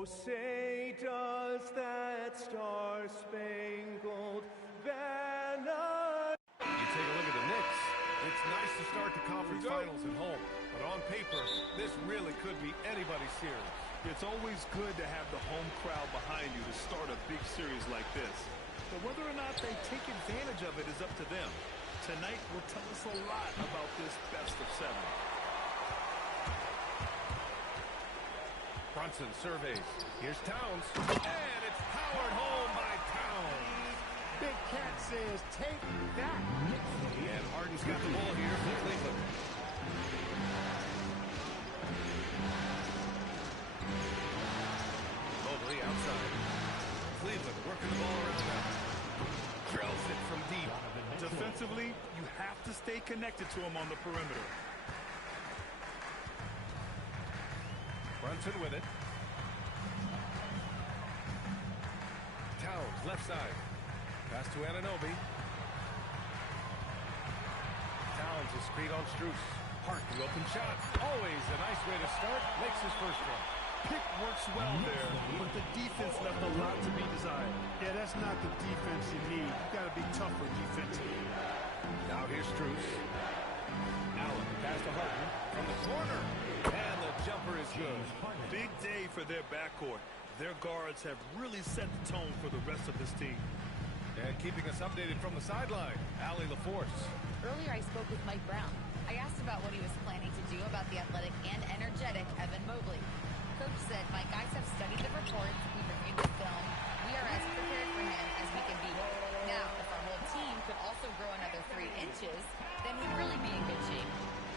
Oh, say does that star-spangled banner... You take a look at the Knicks. It's nice to start the conference finals at home, but on paper, this really could be anybody's series. It's always good to have the home crowd behind you to start a big series like this. But whether or not they take advantage of it is up to them. Tonight will tell us a lot about this best of 7. Brunson surveys. Here's Towns. And it's powered home by Towns. Big Cat says, take that. And Harden's got the ball here for Cleveland. Mobley outside. Cleveland working the ball around now. Drills it from deep. Defensively, you have to stay connected to him on the perimeter. Brunson with it. Towns, left side. Pass to Anunoby. Towns is screen on Strus. Hart, the open shot. Always a nice way to start. Makes his first run. Pick works well there, but the defense left a lot to be desired. Yeah, that's not the defense you need. You got to be tougher defensively. Now here's Strus. Allen, pass to Harden from the corner. And the jumper is good. Big day for their backcourt. Their guards have really set the tone for the rest of this team. And keeping us updated from the sideline, Allie LaForce. Earlier I spoke with Mike Brown. I asked about what he was planning to do about the athletic and energetic Evan Mobley. Coach said, my guys have studied the reports, we've reviewed the film, we are as prepared for him as we can be. Now, if our whole team could also grow another 3 inches, then we'd really be in good shape.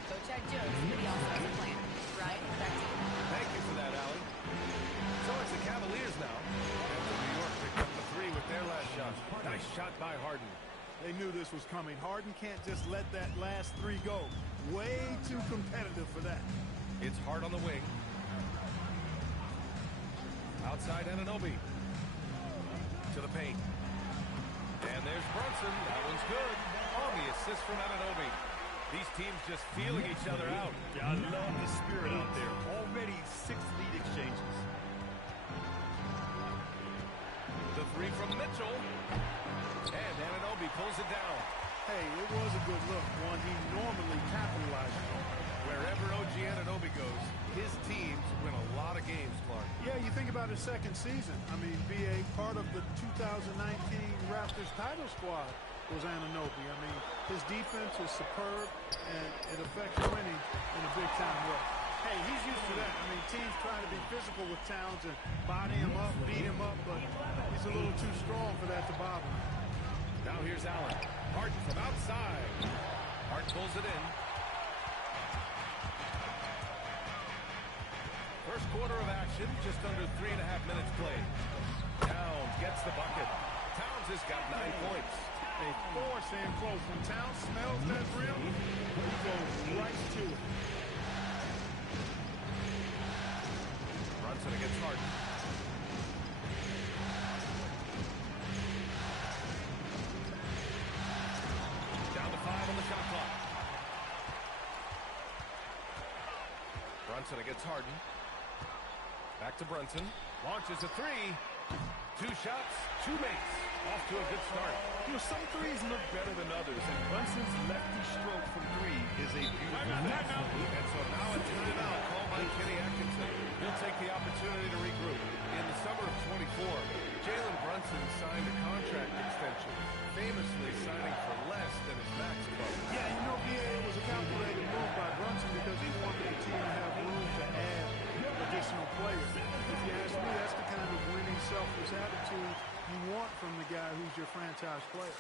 Coach had jokes, but he also has a plan. Right? Back to you. Thank you for that, Allie. So it's the Cavaliers now. After New York picked up the 3 with their last shot. Nice shot by Harden. They knew this was coming. Harden can't just let that last 3 go. Way too competitive for that. It's Hart on the wing. Outside Anunoby. To the paint. And there's Brunson. That one's good. On the assist from Anunoby. These teams just feeling each other out. Yeah, I love the spirit out there. Already 6 lead exchanges. The 3 from Mitchell. And Anunoby pulls it down. Hey, it was a good look. One he normally capitalizes on. Wherever OG Anunoby goes, his teams win a lot of games, Clark. Yeah, you think about his second season. I mean, be a part of the 2019 Raptors title squad was Anunoby. I mean, his defense is superb, and it affects winning in a big-time way. Hey, he's used to that. I mean, teams try to be physical with Towns and body him up, beat him up, but he's a little too strong for that to bother him. Now here's Allen. Harden from outside. Hart pulls it in. First quarter of action, just under 3.5 minutes played. Towns gets the bucket. Towns has got 9 points. They force him close. When Towns smells that rim, he goes right to it. Brunson against Harden. Down to 5 on the shot clock. Brunson against Harden. Back to Brunson. Launches a 3. 2 shots, 2 makes. Off to a good start. You know, some threes look better than others, and Brunson's lefty stroke from 3 is a beautiful thing. And so now a timeout called by Kenny Atkinson. He'll take the opportunity to regroup. In the summer of 24, Jalen Brunson signed a contract extension, famously signing for less than his max bonus. Yeah, you know, it was a calculated move by Brunson because he wanted the team to have room to add additional players. If you ask me, that's the kind of winning, selfless attitude you want from the guy who's your franchise player.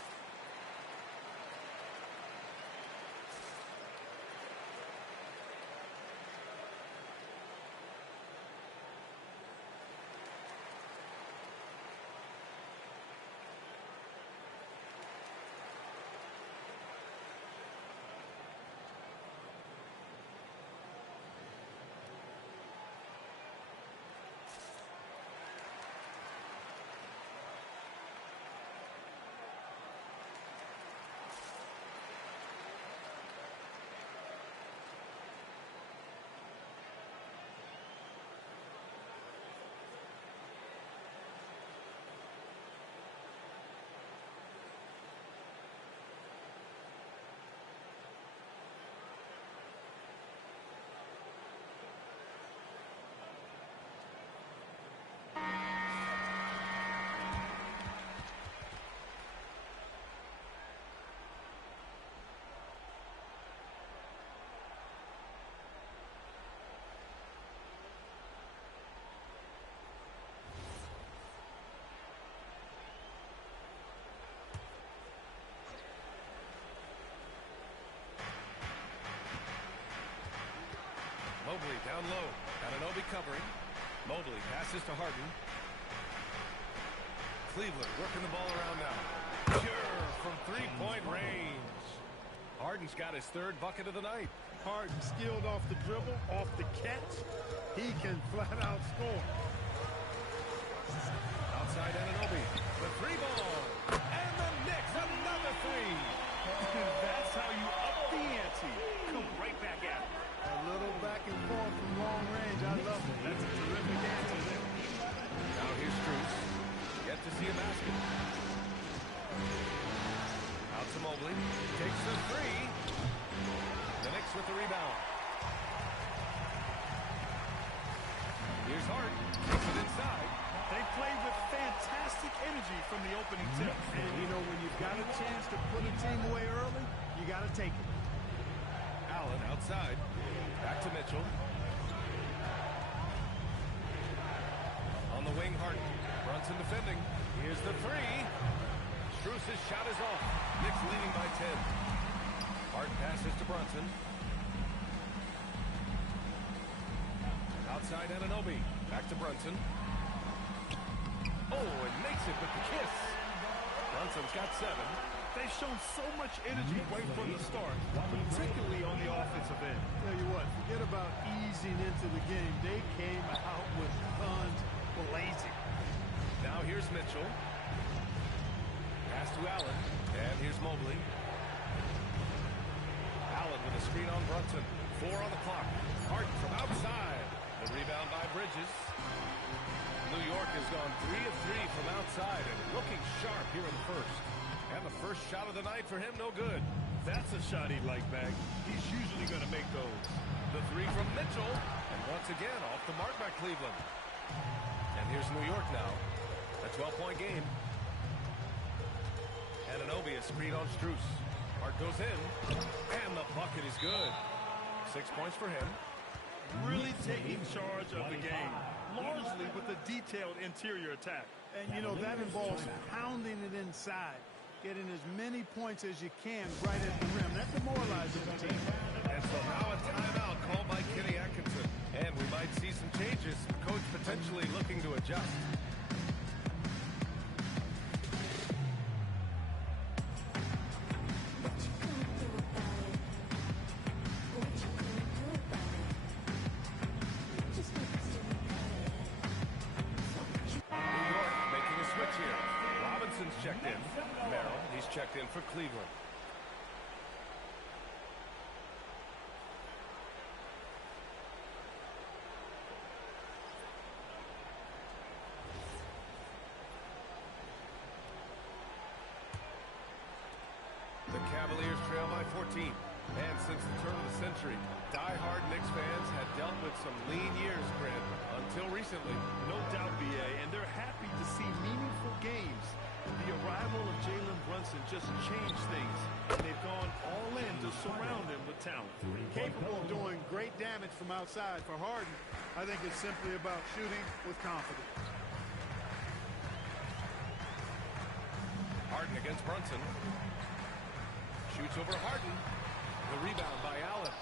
Mobley down low. Anunoby covering. Mobley passes to Harden. Cleveland working the ball around now. Pure from three-point range. Harden's got his third bucket of the night. Harden skilled off the dribble, off the catch. He can flat out score. Outside Anunoby. The three ball. And the Knicks another three. That's how you up the ante. Come right back at it. A little back and forth from long range. I love it. That's a terrific answer there. Now here's Strus. Yet to see a basket. Out to Mobley. Takes the three. The Knicks with the rebound. Here's Harden. Takes it inside. They play with fantastic energy from the opening tip. And, you know, when you've got a chance to put a team away early, you got to take it. Allen outside. Back to Mitchell. On the wing, Harden. Brunson defending. Here's the three. Strus's shot is off. Knicks leading by 10. Harden passes to Brunson. Outside Anunoby. Back to Brunson. Oh, and makes it with the kiss. Brunson's got 7. They've shown so much energy right from the start, particularly on the offensive end. Tell you what, forget about easing into the game. They came out with guns blazing. Now here's Mitchell. Pass to Allen. And here's Mobley. Allen with a screen on Brunson. 4 on the clock. Harden from outside. The rebound by Bridges. New York has gone 3 of 3 from outside and looking sharp here in the first. And the first shot of the night for him, no good. That's a shot he'd like back. He's usually going to make those. The three from Mitchell. And once again, off the mark by Cleveland. And here's New York now. A 12-point game. Anunoby, a screen on Strus. Hart goes in. And the bucket is good. 6 points for him. Really taking charge of the game, largely with a detailed interior attack. And, you know, that involves pounding it inside, getting as many points as you can right at the rim. That demoralizes the team. And so now a timeout called by Kenny Atkinson. And we might see some changes. Coach potentially looking to adjust. Checked in. Merrill, he's checked in for Cleveland. The Cavaliers trail by 14. And since the turn of the century, die-hard Knicks fans had dealt with some lean years, Grant, until recently. No doubt, B.A., and they're happy to see meaningful games. The arrival of Jalen Brunson just changed things, and they've gone all in to surround him with talent. Capable of doing great damage from outside. For Harden, I think it's simply about shooting with confidence. Harden against Brunson. Shoots over Harden. The rebound by Allen.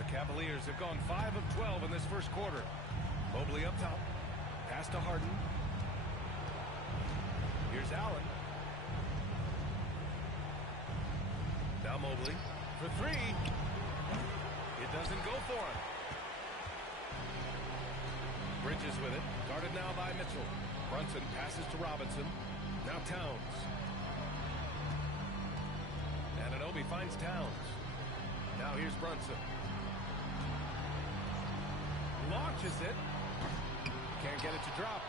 The Cavaliers have gone 5 of 12 in this first quarter. Mobley up top. Pass to Harden. Here's Allen. Now Mobley for 3. It doesn't go for him. Bridges with it. Guarded now by Mitchell. Brunson passes to Robinson. Now Towns. Anunoby finds Towns. Now here's Brunson. Launches it. Can't get it to drop.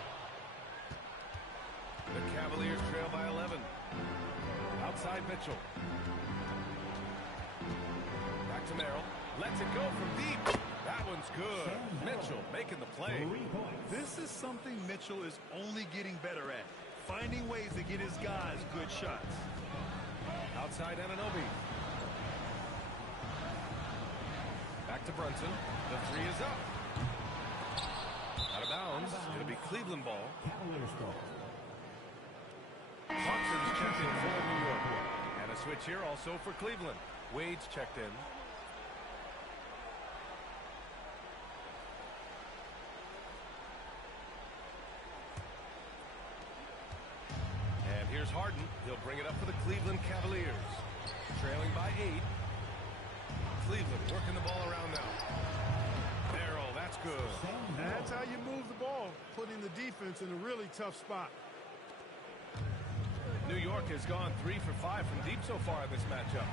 The Cavaliers trail by 11. Outside Mitchell. Back to Merrill. Lets it go from deep. That one's good. Mitchell making the play. This is something Mitchell is only getting better at. Finding ways to get his guys good shots. Outside Anunoby. Back to Brunson. The 3 is up. Out of bounds. It'll be Cleveland ball. Clarkson's checked in for New York. And a switch here also for Cleveland. Wade's checked in. Here's Harden. He'll bring it up for the Cleveland Cavaliers. Trailing by 8. Cleveland working the ball around now. Merrill, that's good. That's how you move the ball, putting the defense in a really tough spot. New York has gone 3 for 5 from deep so far in this matchup.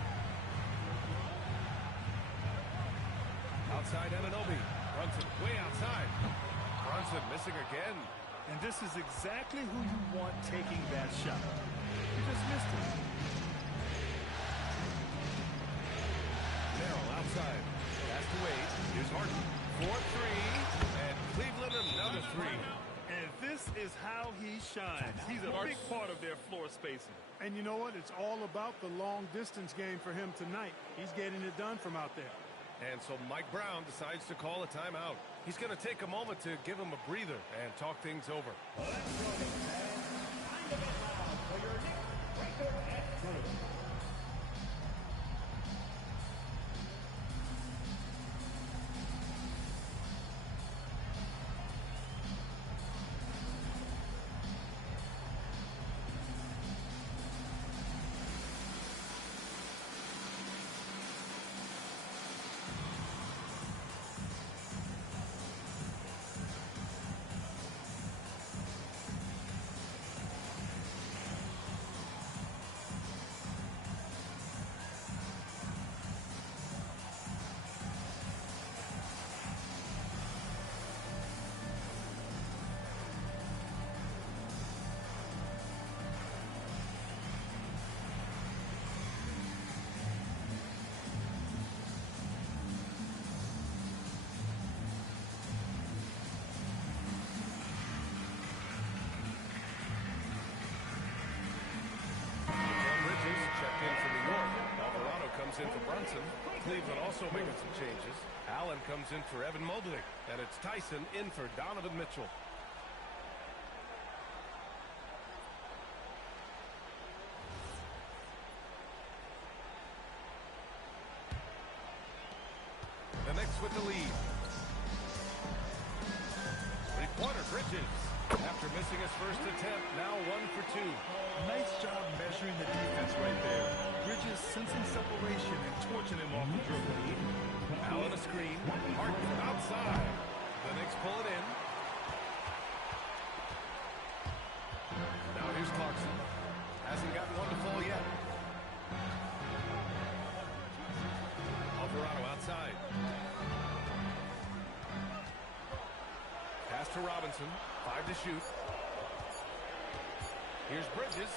Outside Anunoby. Brunson way outside. Brunson missing again. And this is exactly who you want taking that shot. You just missed it. Merrill outside. Pass to Wade. Here's Harden. 4-3. And Cleveland another 3. And this is how he shines. He's a big part of their floor spacing. And you know what? It's all about the long distance game for him tonight. He's getting it done from out there. And so Mike Brown decides to call a timeout. He's going to take a moment to give him a breather and talk things over. In for Brunson. Cleveland also making some changes. Allen comes in for Evan Mobley. And it's Tyson in for Donovan Mitchell. The Knicks with the lead. Three-pointer Bridges. After missing his first attempt, now 1 for 2. Nice job measuring the defense right there. Bridges sensing separation and torching him off the dribble. Allen a screen. Harden from outside. The Knicks pull it in. Now here's Clarkson. Hasn't gotten one to fall yet. Alvarado outside. Pass to Robinson. 5 to shoot. Here's Bridges.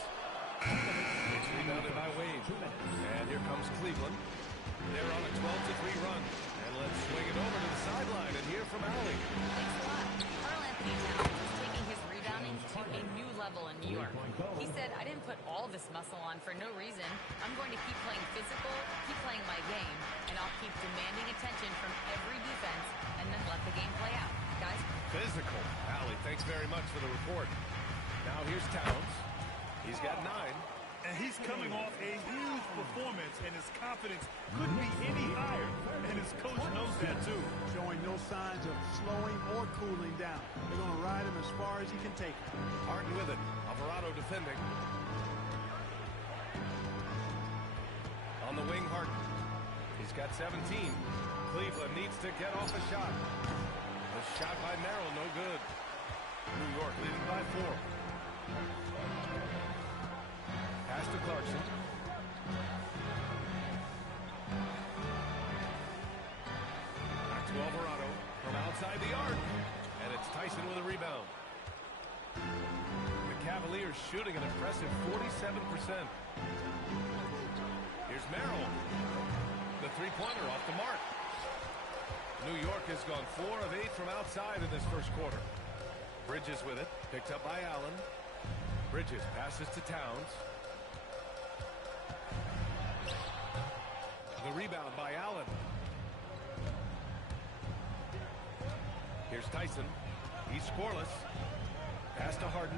It's rebounded by Wade. And here comes Cleveland. They're on a 12-3 run. And let's swing it over to the sideline and hear from Allie. Thanks a lot. Karl-Anthony is taking his rebounding to a new level in New York. He said, I didn't put all this muscle on for no reason. I'm going to keep playing physical, keep playing my game, and I'll keep demanding attention from every defense and then let the game play out. Guys? Physical. Allie, thanks very much for the report. Now here's Towns. He's got 9. And he's coming off a huge performance, and his confidence couldn't be any higher. And his coach knows that, too. Showing no signs of slowing or cooling down. They're going to ride him as far as he can take it. Harden with it. Alvarado defending. On the wing, Harden. He's got 17. Cleveland needs to get off a shot. The shot by Merrill, no good. New York leading by 4. Pass to Clarkson. Back to Alvarado from outside the arc. And it's Tyson with a rebound. The Cavaliers shooting an impressive 47%. Here's Merrill. The three-pointer off the mark. New York has gone 4 of 8 from outside in this first quarter. Bridges with it. Picked up by Allen. Bridges passes to Towns. The rebound by Allen. Here's Tyson. He's scoreless. Pass to Harden.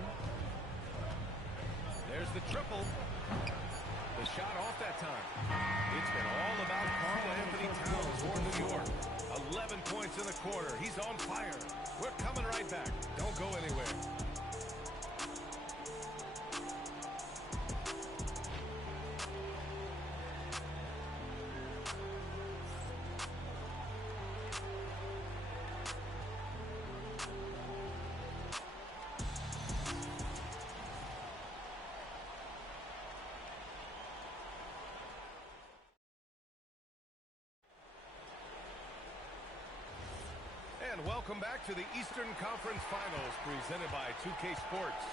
There's the triple. The shot off that time. It's been all about Karl-Anthony Towns for New York. 11 points in the quarter. He's on fire. We're coming right back. Don't go anywhere. And welcome back to the Eastern Conference Finals presented by 2K Sports.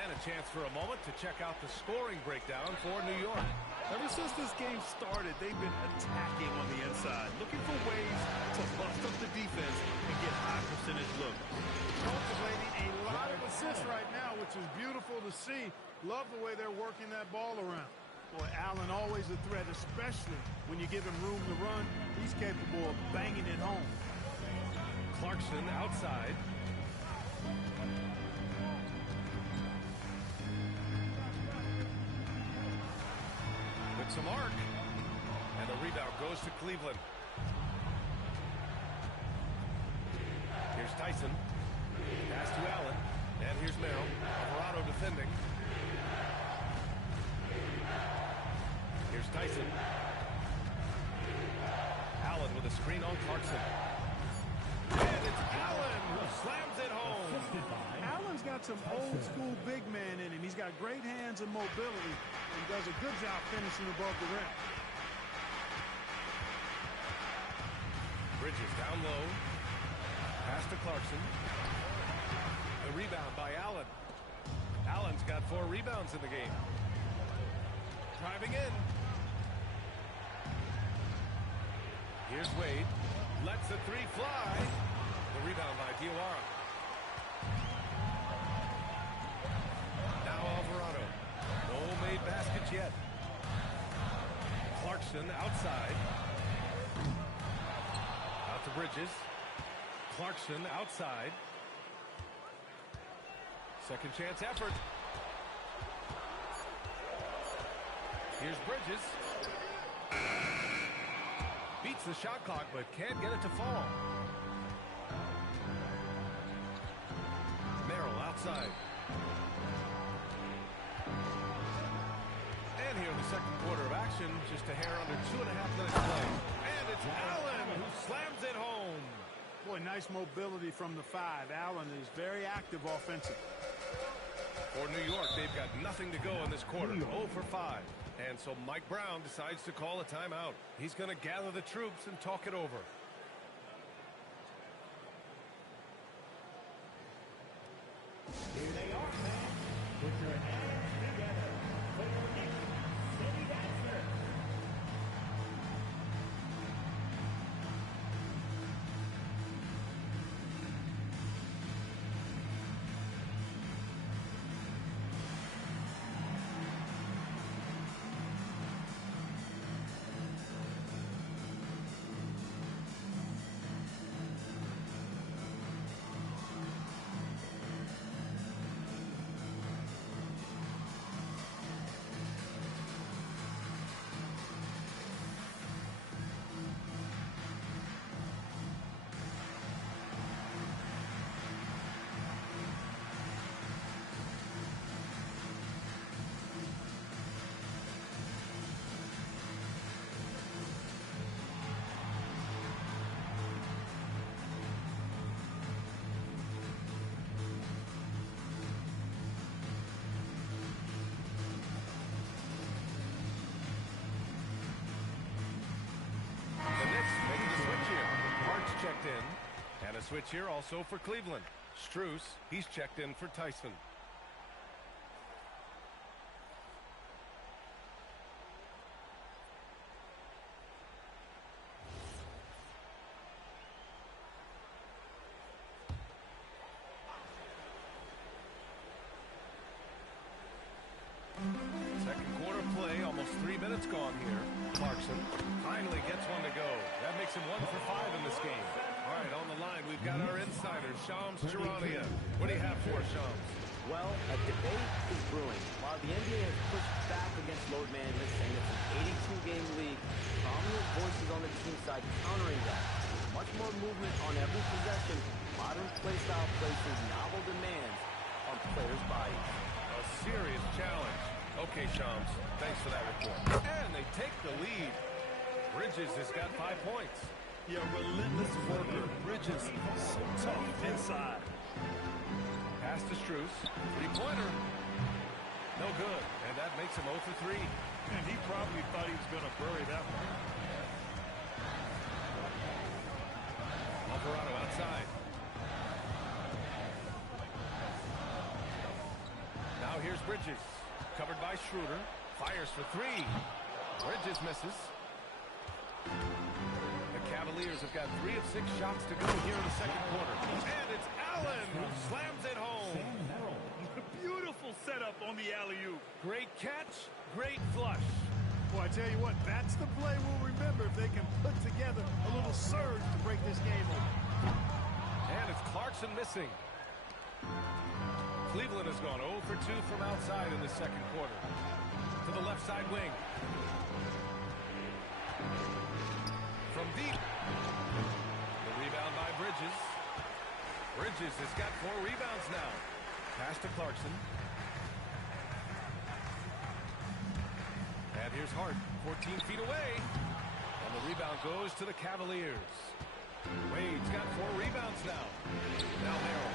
And a chance for a moment to check out the scoring breakdown for New York. Ever since this game started, they've been attacking on the inside, looking for ways to bust up the defense and get high percentage looks. Cultivating a lot of assists right now, which is beautiful to see. Love the way they're working that ball around. Boy, Allen always a threat, especially when you give him room to run. He's capable of banging it home. Clarkson outside. With some arc. And the rebound goes to Cleveland. Here's Tyson. Pass to Allen. And here's Merrill. Alvarado defending. Here's Tyson. Allen with a screen on Clarkson. And it's Allen who slams it home. Allen's got some old school big man in him. He's got great hands and mobility, and does a good job finishing above the rim. Bridges down low. Pass to Clarkson. The rebound by Allen. Allen's got 4 rebounds in the game. Driving in. Here's Wade. Lets the 3 fly. The rebound by Diawara. Now Alvarado. No made baskets yet. Clarkson outside. Out to Bridges. Clarkson outside. Second chance effort. Here's Bridges. Beats the shot clock, but can't get it to fall. Merrill outside. And here in the second quarter of action, just a hair under 2.5 minutes play. And it's Allen who slams it home. Boy, nice mobility from the 5. Allen is very active offensively. For New York, they've got nothing to go in this quarter. 0 for 5. And so Mike Brown decides to call a timeout. He's going to gather the troops and talk it over. Here they are, man. Put your hands together for your Knicks City Dancer. Checked in. And a switch here also for Cleveland. Strus, he's checked in for Tyson. Second quarter play, almost 3 minutes gone here. Clarkson finally gets one to go. That makes him 1 for 5 in this game. All right, on the line, we've got our insider, Shams Charania. What do you have for us, Shams? Well, a debate is brewing. While the NBA has pushed back against load management, saying it's an 82-game league, prominent voices on the team side countering that. With much more movement on every possession, modern play style places novel demands on players' bodies. A serious challenge. Okay, Shams, thanks for that report. And they take the lead. Bridges has got 5 points. Yeah, relentless worker. Bridges so tough inside. Pass to Strus. 3-pointer. No good. And that makes him 0 for 3. And he probably thought he was going to bury that one. Alvarado Bridges. Covered by Schroeder. Fires for three. Bridges misses. The Cavaliers have got 3 of 6 shots to go here in the second quarter. And it's Allen who slams it home. Beautiful setup on the alley-oop. Great catch, great flush. Boy, I tell you what, that's the play we'll remember if they can put together a little surge to break this game open. And it's Clarkson missing. Cleveland has gone 0 for 2 from outside in the second quarter. To the left side wing. From deep. The rebound by Bridges. Bridges has got 4 rebounds now. Pass to Clarkson. And here's Harden, 14 feet away. And the rebound goes to the Cavaliers. Wade's got 4 rebounds now. Now Harrell.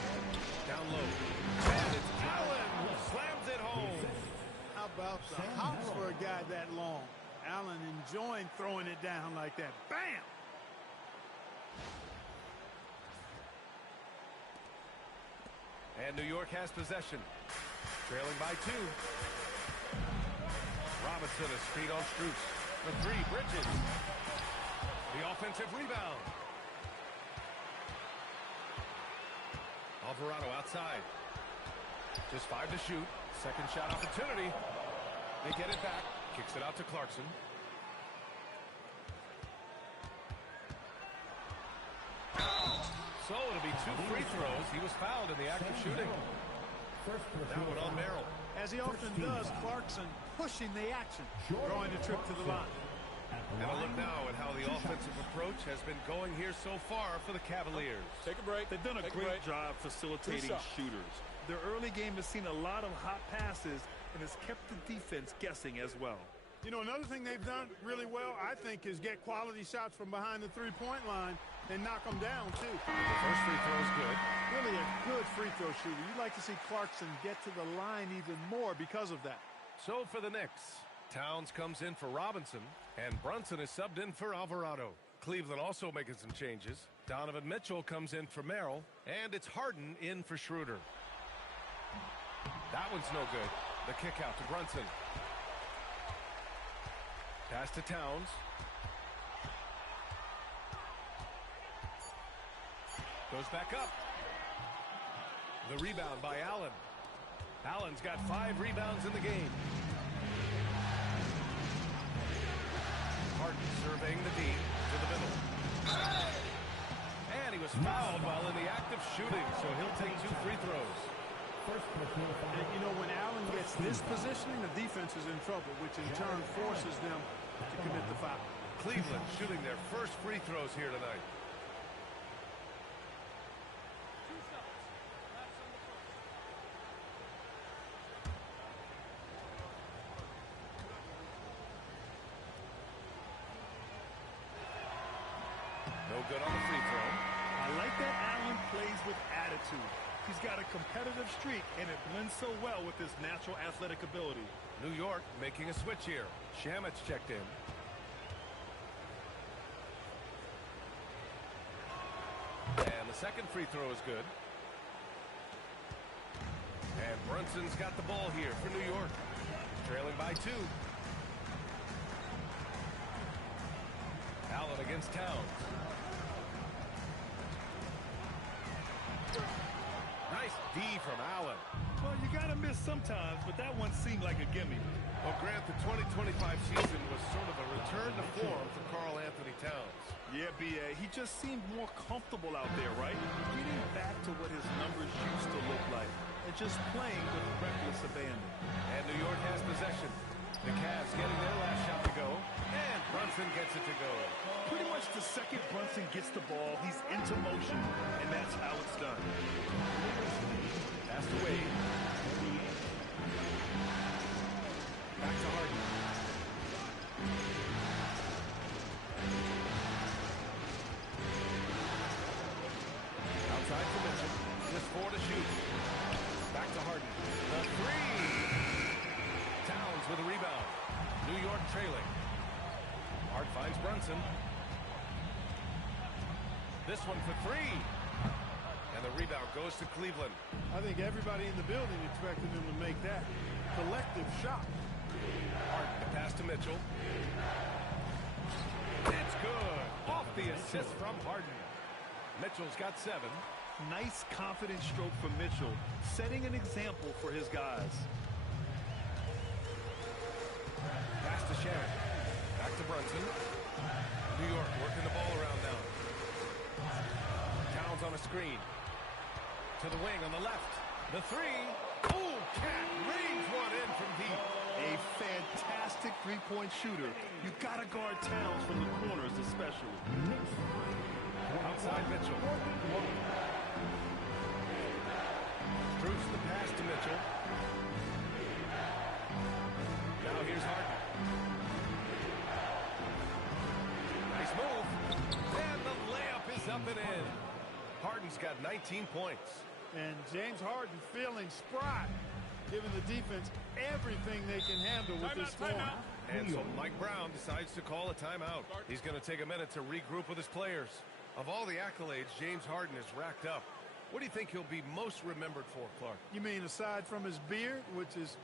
Down low. And it's Allen who slams it home. How about the hops for a guy that long? Allen enjoying throwing it down like that. Bam! And New York has possession. Trailing by 2. Robinson is speed on Strus. For 3, Bridges. The offensive rebound. Alvarado outside. Just 5 to shoot. Second shot opportunity. They get it back. Kicks it out to Clarkson. So it'll be 2 free throws. He was fouled in the act of shooting. Now it on Merrill. As he often does, Clarkson pushing the action, drawing the trip to the line. And a look now at how the offensive approach has been going here so far for the Cavaliers. Take a break. They've done a great job facilitating shooters. Their early game has seen a lot of hot passes and has kept the defense guessing as well. You know, another thing they've done really well, I think, is get quality shots from behind the three-point line and knock them down, too. The first free throw is good. Really a good free throw shooter. You'd like to see Clarkson get to the line even more because of that. So for the Knicks, Towns comes in for Robinson, and Brunson is subbed in for Alvarado. Cleveland also making some changes. Donovan Mitchell comes in for Merrill, and it's Harden in for Schroeder. That one's no good. The kick out to Brunson. Pass to Towns. Goes back up. The rebound by Allen. Allen's got 5 rebounds in the game. Harden surveying the D to the middle. And he was fouled while in the act of shooting, so he'll take 2 free throws. And, you know, when Allen gets this positioning, the defense is in trouble, which in turn forces them to commit the foul. Cleveland shooting their first free throws here tonight. No good on the free throw. I like that Allen plays with attitude. He's got a competitive streak, and it blends so well with his natural athletic ability. New York making a switch here. Shamit's checked in. And the second free throw is good. And Brunson's got the ball here for New York. Trailing by 2. Allen against Towns. Nice D from Allen. Well, you got to miss sometimes, but that one seemed like a gimme. Well, Grant, the 2025 season was sort of a return to form for Karl-Anthony Towns. Yeah, B.A., he just seemed more comfortable out there, right? Getting back to what his numbers used to look like and just playing with reckless abandon. And New York has possession. The Cavs getting their last shot to go, and Brunson gets it to go. Pretty much the second Brunson gets the ball, he's into motion, and that's how it's done. Pass to Wade. Back to Harden. Outside to Mitchell. Just 4 to shoot. Back to Harden. The 3. Towns with a rebound. New York trailing. Hart finds Brunson. This one for 3. And the rebound goes to Cleveland. I think everybody in the building expected him to make that collective shot. Harden to pass to Mitchell. It's good. Off the assist from Harden. Mitchell's got 7. Nice, confident stroke from Mitchell, setting an example for his guys. Pass to Sharon. Back to Brunson. New York working the ball around now. Towns on a screen. To the wing on the left. The 3. Oh, Cat rings one in from deep. A fantastic three-point shooter. You got to guard Towns from the corners especially. Outside Mitchell. Bruce the pass to Mitchell. Now here's Harden. Nice move. And the layup is up and in. Harden's got 19 points. And James Harden feeling spry, giving the defense everything they can handle with this form. And so Mike Brown decides to call a timeout. He's going to take a minute to regroup with his players. Of all the accolades James Harden has racked up, what do you think he'll be most remembered for, Clark? You mean aside from his beard, which is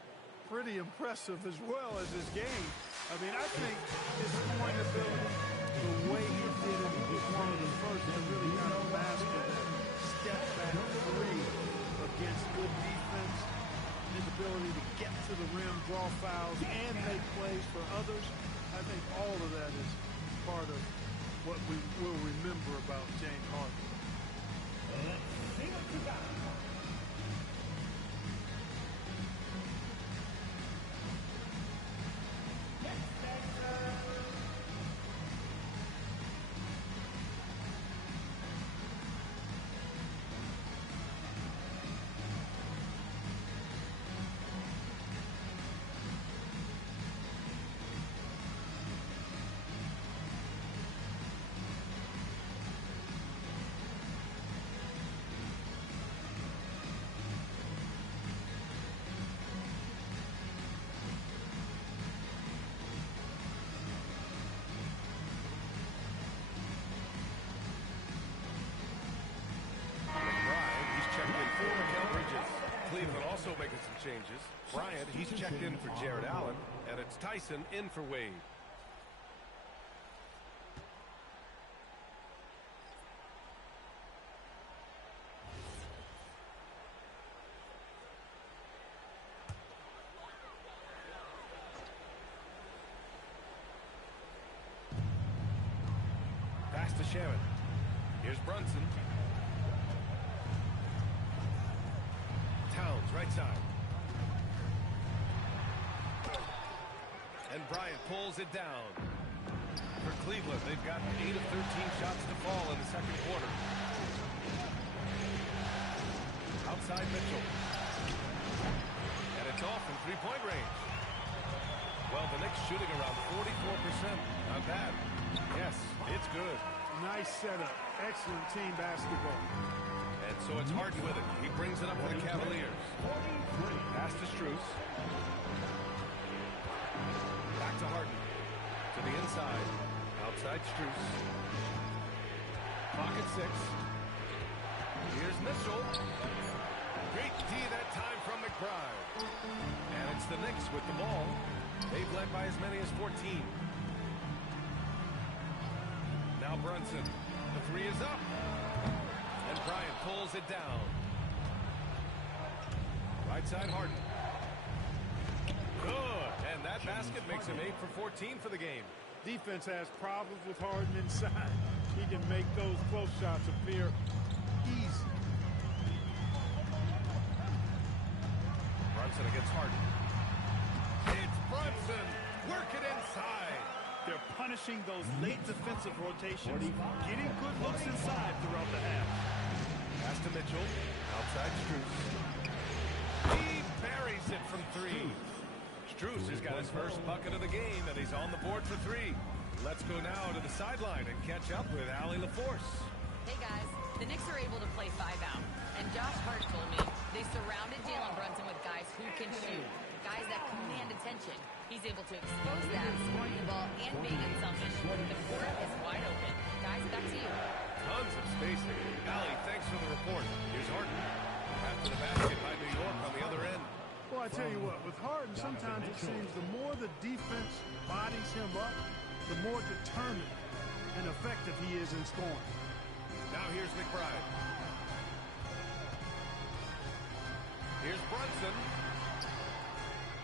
pretty impressive, as well as his game? I mean, I think his point ability, the way he did it, was one of the first to really kind of master that step-back 3 against good defense. His ability to get to the rim, draw fouls, and make plays for others. I think all of that is part of what we will remember about James Harden. Let's see what you got. Cleveland also making some changes. Bryant, he's checked in for Jared Allen, and it's Tyson in for Wade. Pass to Sharon. Here's Brunson. Towns, right side. And Bryant pulls it down. For Cleveland, they've got 8 of 13 shots to fall in the second quarter. Outside Mitchell. And it's off from three-point range. Well, the Knicks shooting around 44%. Not bad. Yes, it's good. Nice setup. Excellent team basketball. And so it's Harden with it. He brings it up for the Cavaliers. Pass to Strus. Back to Harden. To the inside. Outside Strus. Pocket 6. Here's Mitchell. Great D that time from McBride. And it's the Knicks with the ball. They've led by as many as 14. Now Brunson. The 3 is up. And Bryant pulls it down. Right side Harden. Good. And that basket makes him 8 for 14 for the game. Defense has problems with Harden inside. He can make those close shots appear easy. Brunson against Harden. It's Brunson. Work it inside. They're punishing those late defensive rotations, getting good looks inside throughout the half. Pass to Mitchell. Outside Strus. He buries it from 3. Strus has got his first bucket of the game, and he's on the board for 3. Let's go now to the sideline and catch up with Allie LaForce. Hey, guys. The Knicks are able to play 5 out. And Josh Hart told me they surrounded Jalen Brunson with guys who can shoot, guys that command attention. He's able to expose that, scoring the ball, and being in something. The court is wide open. Guys, back to you. Tons of spacing. Allie, thanks for the report. sometimes it seems the more the defense bodies him up, the more determined and effective he is in scoring. Now here's McBride. Here's Brunson.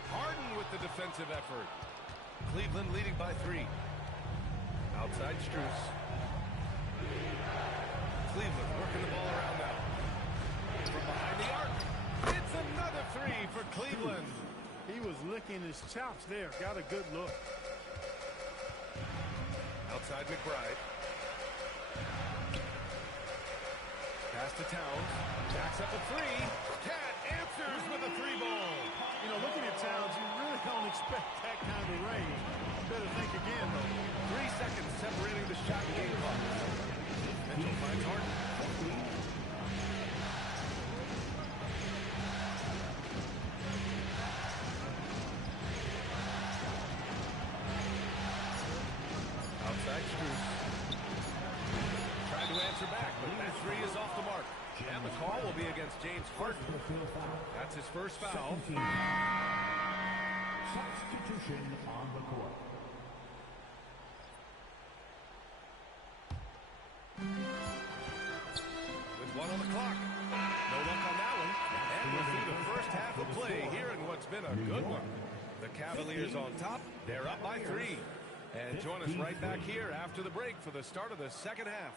Harden with the defensive effort. Cleveland leading by 3. Outside Strus. Cleveland working the ball around now. From behind the arc. It's another 3 for Cleveland. He was licking his chops there. Got a good look. Outside McBride. Pass to Towns. Backs up a 3. Cat answers with a 3-ball. You know, looking at Towns, you really don't expect that kind of range. Better think again, though. 3 seconds separating the shot and game clock. Mitchell finds Harden. Outside Strus. Tried to answer back, but that 3 is off the mark. And the call will be against James Harden. That's his first foul. Substitution on the court. With 1 on the clock. No luck on that one. And we're through the first half of play here in what's been a good one. The Cavaliers on top. They're up by 3. And join us right back here after the break for the start of the second half.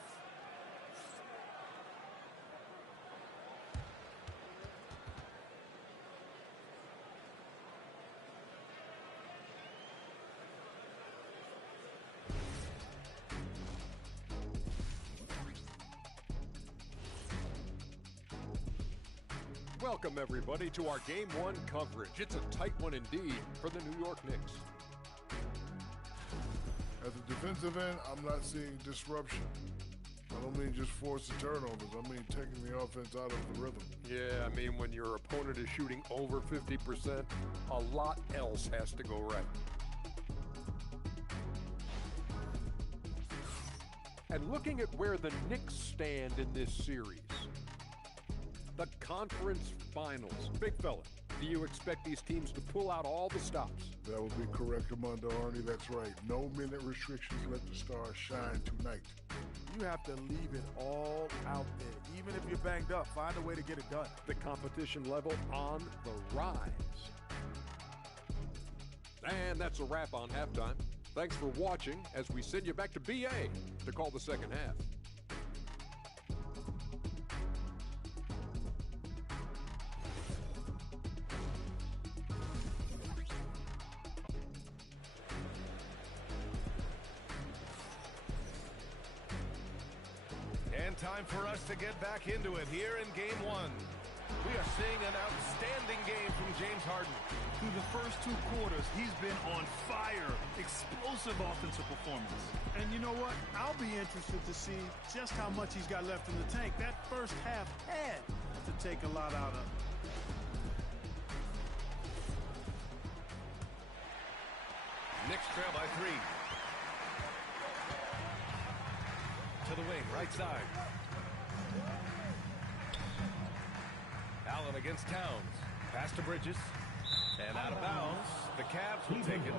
Welcome, everybody, to our Game 1 coverage. It's a tight one indeed for the New York Knicks. At the defensive end, I'm not seeing disruption. I don't mean just forcing turnovers. I mean taking the offense out of the rhythm. Yeah, I mean when your opponent is shooting over 50%, a lot else has to go right. And looking at where the Knicks stand in this series, the conference finals. Big fella, do you expect these teams to pull out all the stops? That would be correct, Armando Arnie. That's right. No minute restrictions. Let the stars shine tonight. You have to leave it all out there. Even if you're banged up, find a way to get it done. The competition level on the rise. And that's a wrap on halftime. Thanks for watching as we send you back to BA to call the second half. And time for us to get back into it here in Game 1. We are seeing an outstanding game from James Harden. Through the first 2 quarters, he's been on fire. Explosive offensive performance. And you know what? I'll be interested to see just how much he's got left in the tank. That first half had to take a lot out of him. Knicks trail by 3. To the wing, right side. Allen against Towns. Pass to Bridges. And out of bounds. The Cavs will take it.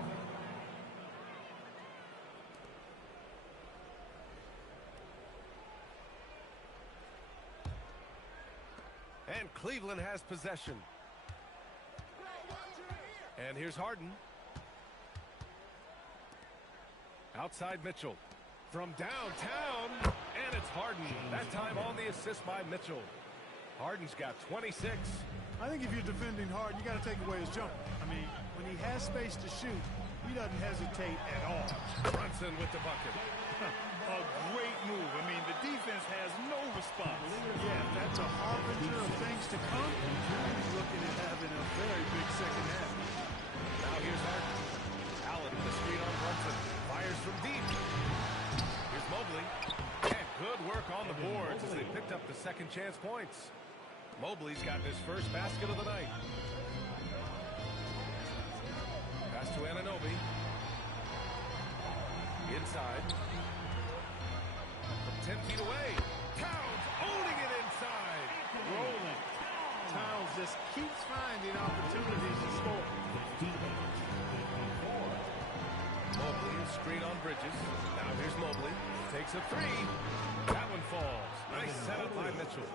And Cleveland has possession. And here's Harden. Outside Mitchell. From downtown, and it's Harden. That time on the assist by Mitchell. Harden's got 26. I think if you're defending Harden, you got to take away his jumper. I mean, when he has space to shoot, he doesn't hesitate at all. Brunson with the bucket. A great move. I mean, the defense has no response. Yeah, that's a harbinger of things to come. He's looking at having a very big second half. Now here's Harden. Allen with the screen on Brunson. Fires from deep. Here's Mobley. And good work on the boards as they picked up the second chance points. Mobley's gotten his first basket of the night. Pass to Anunoby. Inside. From 10 feet away. Towns owning it inside. Rolling. Towns just keeps finding opportunities to score. teammates. 54. Mobley, screen on Bridges. Now here's Mobley. Takes a three. That one falls. Nice setup by Mitchell.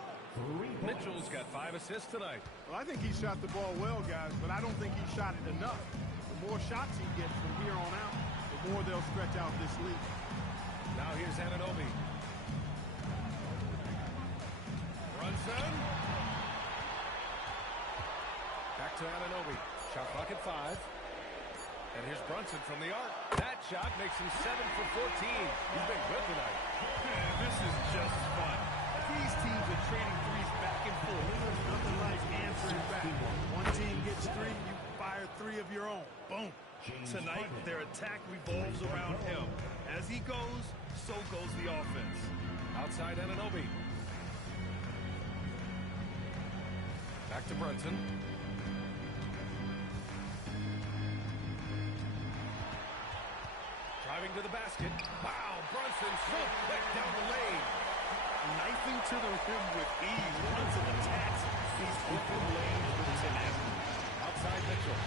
Mitchell's got 5 assists tonight. Well, I think he shot the ball well, guys, but I don't think he shot it enough. The more shots he gets from here on out, the more they'll stretch out this lead. Now here's Anunoby. Brunson. Back to Anunoby. Shot clock at 5. And here's Brunson from the arc. That shot makes him 7 for 14. He's been good tonight. This is just fun. These teams are trading threes back and forth. There's nothing like answering back. One team gets 3, you fire 3 of your own. Boom. Tonight, their attack revolves around him. As he goes, so goes the offense. Outside Anunoby. Back to Brunson. Driving to the basket. Wow, Brunson so quick down the lane. Knifing to the rim with ease. Brunson attacks these open lanes with tenacity. Outside Mitchell.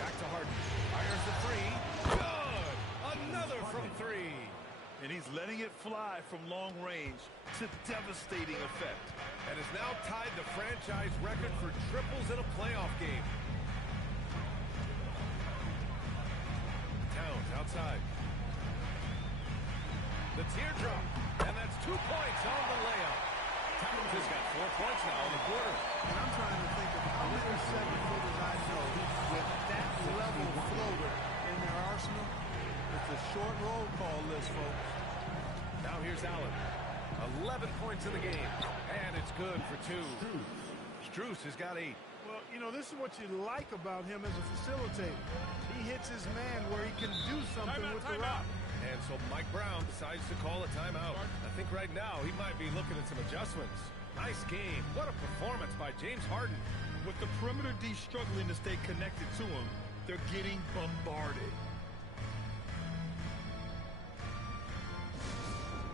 Back to Harden. Fires the three. Good! Another from 3. And he's letting it fly from long range to devastating effect. And has now tied the franchise record for triples in a playoff game. Towns outside. The teardrop. And that's 2 points on the layup. Towns has got 4 points now in the quarter. And I'm trying to think of how many 7-footers I know with that level floater in their arsenal. It's a short roll call list, folks. Now here's Allen. 11 points in the game. And it's good for 2. Strus has got 8. Well, you know, this is what you like about him as a facilitator. He hits his man where he can do something with the rock. And so Mike Brown decides to call a timeout. I think right now he might be looking at some adjustments. Nice game. What a performance by James Harden. With the perimeter D struggling to stay connected to him, they're getting bombarded.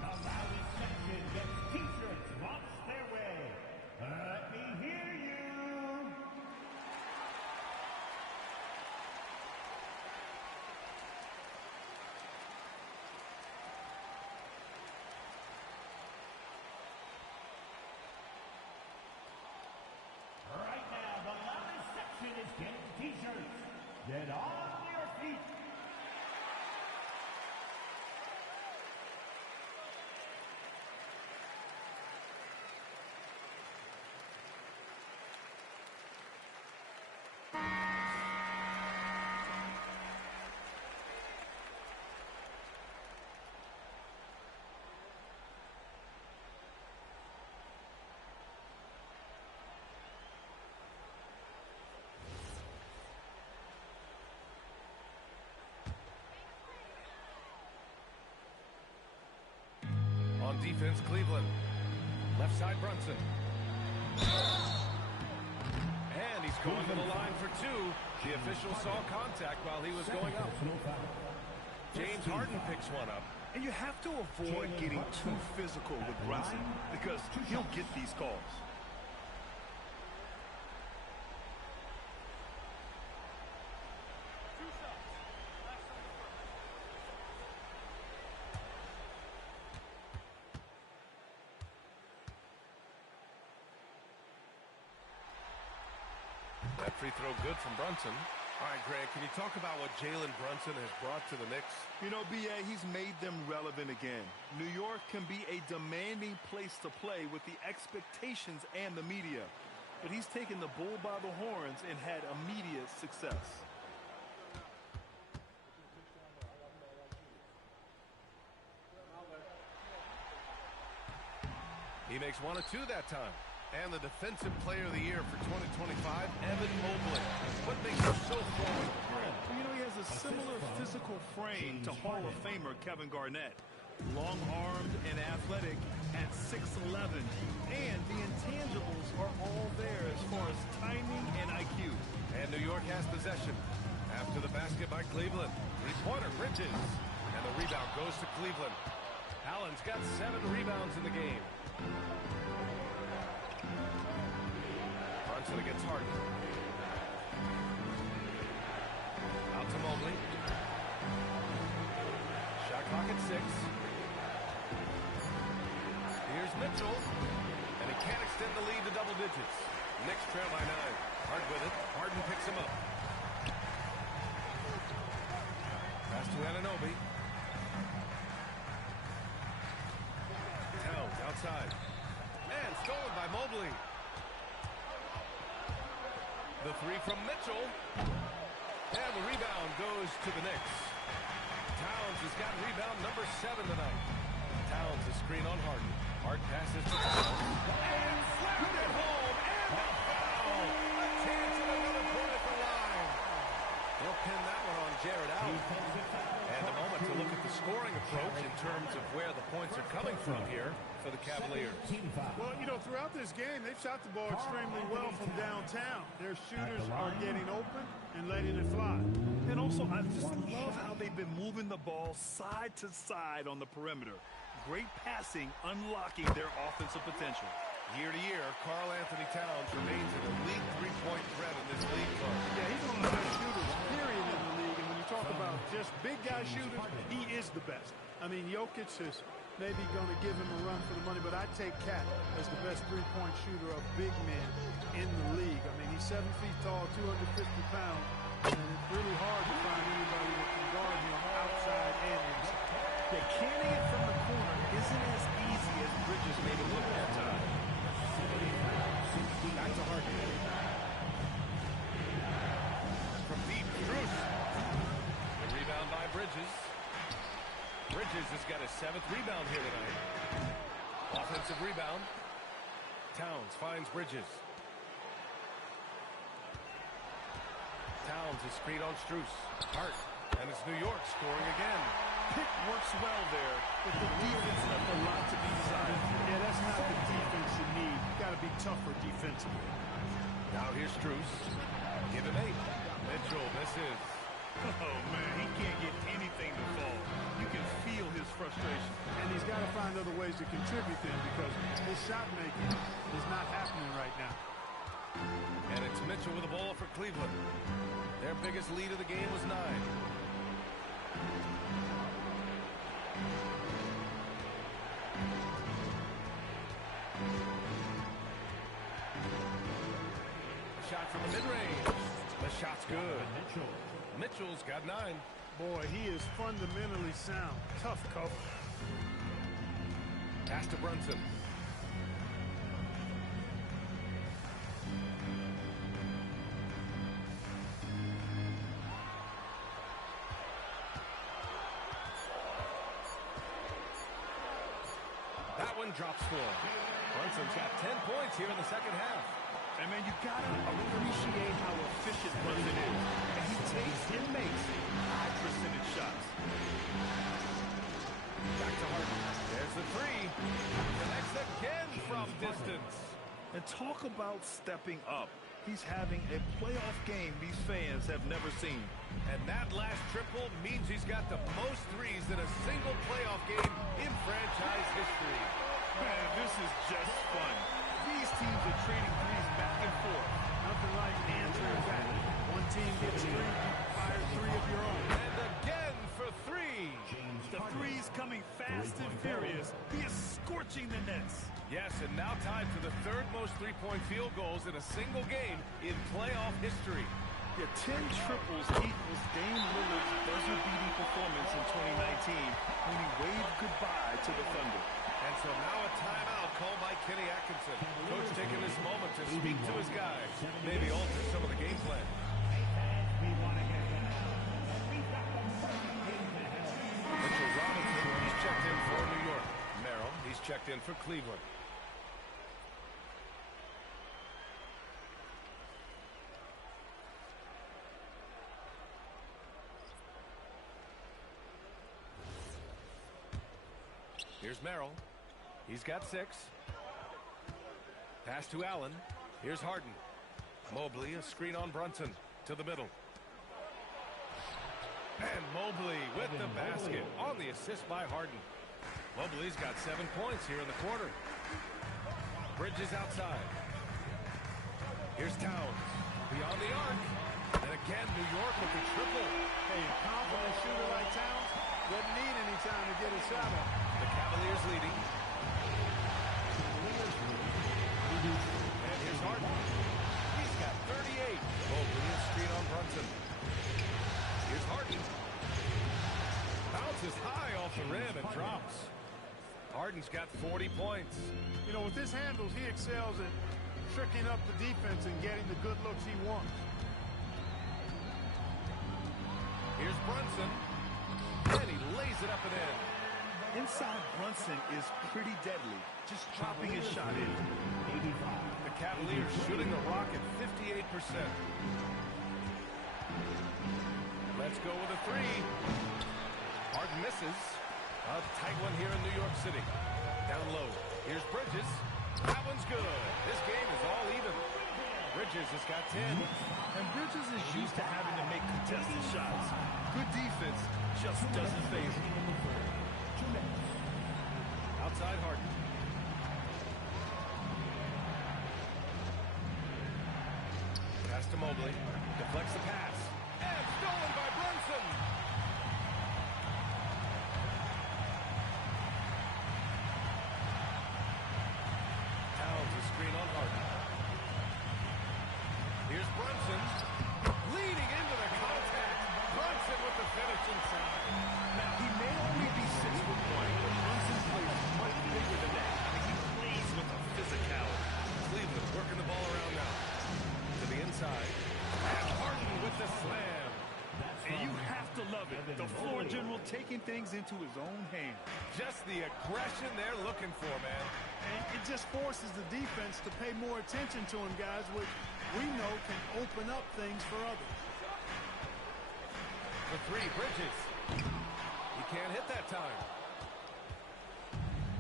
The loudest section gets t-shirts launched their way. Let me hear you. Right now, the loudest section is getting t-shirts. Get on your feet. On defense, Cleveland. Left side, Brunson. And he's going to the line for 2. The official saw contact while he was going up. James Harden picks one up. And you have to avoid getting too physical with Brunson because he'll get these calls. That free throw good from Brunson. All right, Greg, can you talk about what Jalen Brunson has brought to the Knicks? You know, B.A., he's made them relevant again. New York can be a demanding place to play with the expectations and the media. But he's taken the bull by the horns and had immediate success. He makes 1 of 2 that time. And the Defensive Player of the Year for 2025, Evan Mobley. What makes him so forward? Well, you know, he has a similar physical frame to Hall of Famer Kevin Garnett. Long-armed and athletic at 6'11". And the intangibles are all there as far as timing and IQ. And New York has possession. After the basket by Cleveland. Three-pointer, Bridges. And the rebound goes to Cleveland. Allen's got 7 rebounds in the game. Brunson against Harden. Out to Mobley. Shot clock at 6. Here's Mitchell. And he can't extend the lead to double digits. Knicks trail by 9. Hard with it. Harden picks him up. Pass to Anunoby. Towns outside. And stolen by Mobley. The 3 from Mitchell. And the rebound goes to the Knicks. Towns has got rebound number 7 tonight. Towns is screen on Harden. Harden passes to Towns. And slammed it home. And a foul. A chance at another point at the line. They'll pin that one on Jared Allen. And a moment to look at the scoring approach in terms of where the points are coming from here for the Cavaliers. Well, you know, throughout this game, they've shot the ball extremely well from downtown. Their shooters are getting open and letting it fly. And also, I just love how they've been moving the ball side to side on the perimeter. Great passing, unlocking their offensive potential. Year to year, Karl-Anthony Towns remains an elite three-point threat in this league. Yeah, he's one of the best shooters, period, in the league. And when you talk about just big guy shooters, he is the best. I mean, Jokic is maybe going to give him a run for the money, but I'd take Cat as the best three-point shooter of big men in the league. I mean, he's 7 feet tall, 250 pounds, and it's really hard to find anybody that can guard him outside and inside. Yeah, canning it from the corner isn't as easy as Bridges made it look at times. Back to Harden. From deep, Strus. The rebound by Bridges. Bridges has got his 7th rebound here tonight. Offensive rebound. Towns finds Bridges. Towns is screen on Strus. Hart. And it's New York scoring again. Pick works well there, but the defense left a lot to be desired. Yeah, that's not the defense you need. You got to be tougher defensively. Now here's Strus. Give him 8. Mitchell misses. Oh, man, he can't get anything to fall. You can feel his frustration. And he's got to find other ways to contribute then because his shot making is not happening right now. And it's Mitchell with the ball for Cleveland. Their biggest lead of the game was 9. Shot from the mid-range. The shot's good. Mitchell's got 9. Boy, he is fundamentally sound. Tough cover. Pass to Brunson. That one drops for him. Brunson's got 10 points here in the second half. And, man, you got to appreciate how efficient Brunson is. And he takes and makes high percentage shots. Back to Harden. There's the 3. Connects again from distance. And talk about stepping up. He's having a playoff game these fans have never seen. And that last triple means he's got the most threes in a single playoff game in franchise history. Man, this is just fun. These teams are trading threes back and forth. Nothing like answering back. One team gets 3, you fire 3 of your own. And again for 3. The threes coming fast and furious. He is scorching the nets. Yes, and now tied for the 3rd most three-point field goals in a single game in playoff history. Yeah, 10 triples equals Dame Lillard's buzzer-beating performance in 2019 when he waved goodbye to the Thunder. And so now a timeout called by Kenny Atkinson. Coach taking this moment to speak to his guys, maybe alter some of the game plan. Mitchell Robinson, he's checked in for New York. Merrill, he's checked in for Cleveland. Here's Merrill. He's got 6. Pass to Allen. Here's Harden. Mobley, a screen on Brunson. To the middle. And Mobley with the basket on the assist by Harden. Mobley's got 7 points here in the quarter. Bridges outside. Here's Towns. Beyond the arc. again. New York with the triple. Hey, a confident shooter like Towns doesn't need any time to get a shot up. The Cavaliers leading. And here's Harden. He's got 38. Mobley is screen on Brunson. Here's Harden. Bounces high off the rim and drops. Harden's got 40 points. You know, with his handles, he excels at tricking up the defense and getting the good looks he wants. Here's Brunson. And he lays it up and in. Inside Brunson is pretty deadly, just dropping his shot in. The Cavaliers shooting the rock at 58%. Let's go with a three. Harden misses. A tight one here in New York City. Down low. Here's Bridges. That one's good. This game is all even. Bridges has got 10. And Bridges is used to having to make contested shots. Good defense just doesn't faze him. Outside Harden. Pass to Mobley. Deflects the pass. And stolen by Brunson. Towns a screen on Harden. Here's Brunson. Leading into the contact. Brunson with the finish inside. Now, he may only be 6'1", but Brunson plays much bigger than that. I mean, he plays with a physicality. Cleveland working the ball around now. To the inside. And Harden with the slam. And you have to love it. The floor general taking things into his own hands. Just the aggression they're looking for, man. And it just forces the defense to pay more attention to him, guys, which we know can open up things for others. The three, Bridges. He can't hit that time.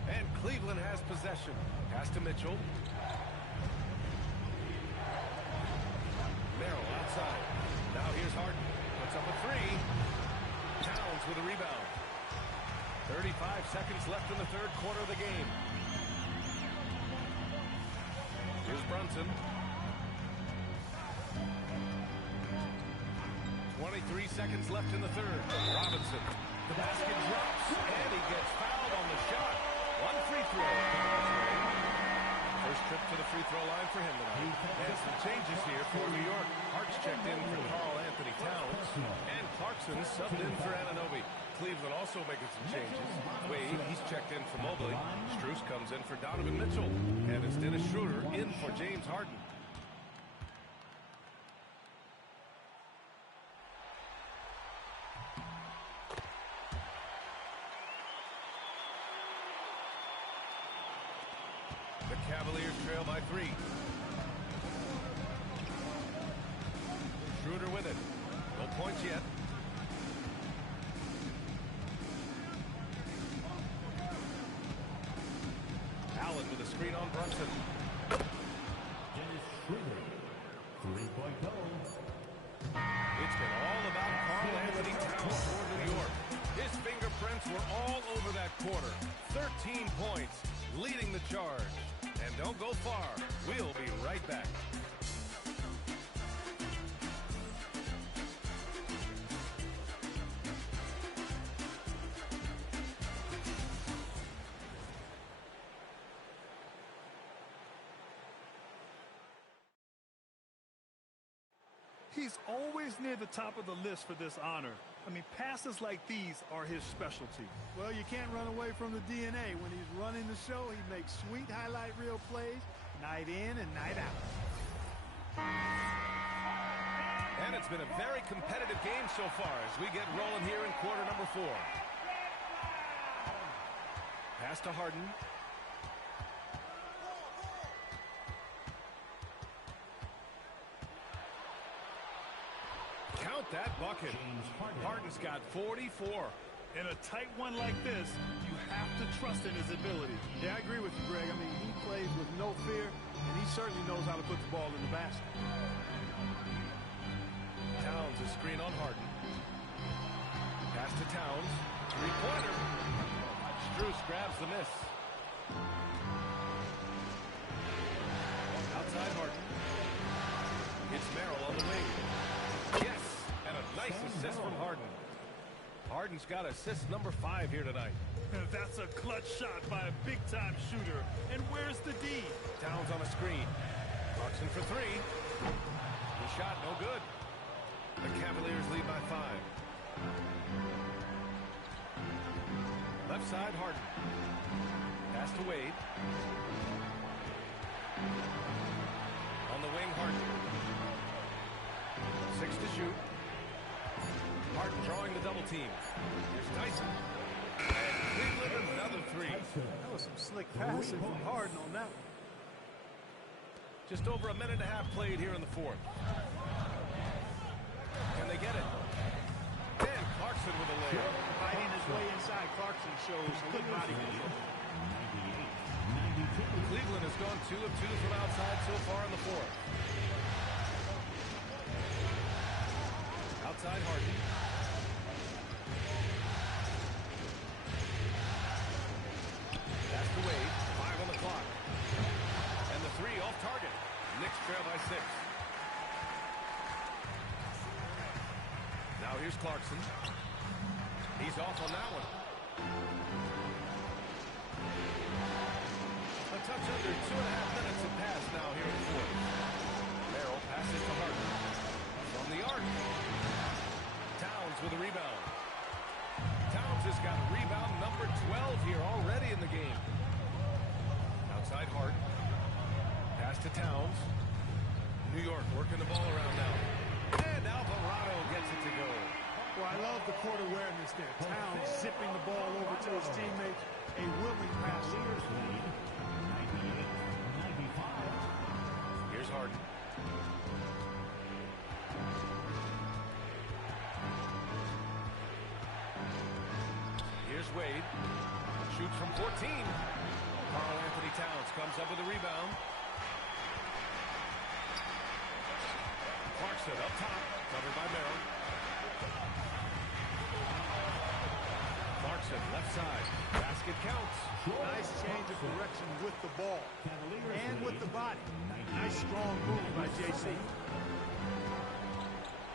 And Cleveland has possession. Pass to Mitchell. Merrill outside. Now here's Harden. Puts up a three. Towns with a rebound. 35 seconds left in the third quarter of the game. Here's Brunson. 23 seconds left in the third. Robinson. The basket drops, and he gets fouled on the shot. One free throw. First trip to the free throw line for him tonight. And some changes here for New York. Hart's checked in for Karl-Anthony Towns. And Clarkson subbed in for Anunoby. Cleveland also making some changes. Wade, he's checked in for Mobley. Strus comes in for Donovan Mitchell. And it's Dennis Schroeder in for James Harden. The Cavaliers trail by 3. Schroeder with it. No points yet. Allen with a screen on Brunson. Dennis Schroeder, 3-point goal. It's been all about Karl-Anthony Towns for New York. His fingerprints were all over that quarter. 13 points, leading the charge. And don't go far. We'll be right back. He's always near the top of the list for this honor. I mean, passes like these are his specialty. Well, you can't run away from the DNA. When he's running the show, he makes sweet highlight reel plays night in and night out. And it's been a very competitive game so far as we get rolling here in quarter number 4. Pass to Harden. Count that bucket. Harden's got 44. In a tight one like this, you have to trust in his ability. Yeah, I agree with you, Greg. I mean, he plays with no fear, and he certainly knows how to put the ball in the basket. Towns a screen on Harden. Pass to Towns. Three-pointer. Strus grabs the miss. Outside Harden. It's Merrill on the wing. Yes, and a nice assist from Harden. Harden's got assist number 5 here tonight. That's a clutch shot by a big-time shooter. And where's the D? Towns on a screen. Clarkson for 3. The shot no good. The Cavaliers lead by 5. Left side, Harden. Pass to Wade. On the wing, Harden. 6 to shoot. Harden drawing the double team. Here's Tyson. And Cleveland another 3. That was some slick passing from Harden on that one. Just over a minute and a half played here in the 4th. Can they get it? And Clarkson with a layup. Fighting his way inside, Clarkson shows good body control. Cleveland has gone 2 of 2 from outside so far in the 4th. Outside Harden. Pass to Wade. 5 on the clock. And the 3 off target. Knicks trail by 6. Now here's Clarkson. He's off on that one. A touch under 2.5 minutes have passed now here in the 4th. Merrill passes to Harden. From the arc. Towns with a rebound. Towns has got rebound number 12 here already in the game. Outside Hart. Pass to Towns. New York working the ball around now. And Alvarado gets it to go. Well, I love the court awareness there. Towns zipping the ball over to his teammates. A willing passer. Here's Harden. Here's Wade. Shoots from 14. Karl-Anthony Towns comes up with a rebound. Clarkson up top, covered by Merrill. Clarkson left side. Basket counts. Nice change of direction with the ball and with the body. Nice strong move by JC.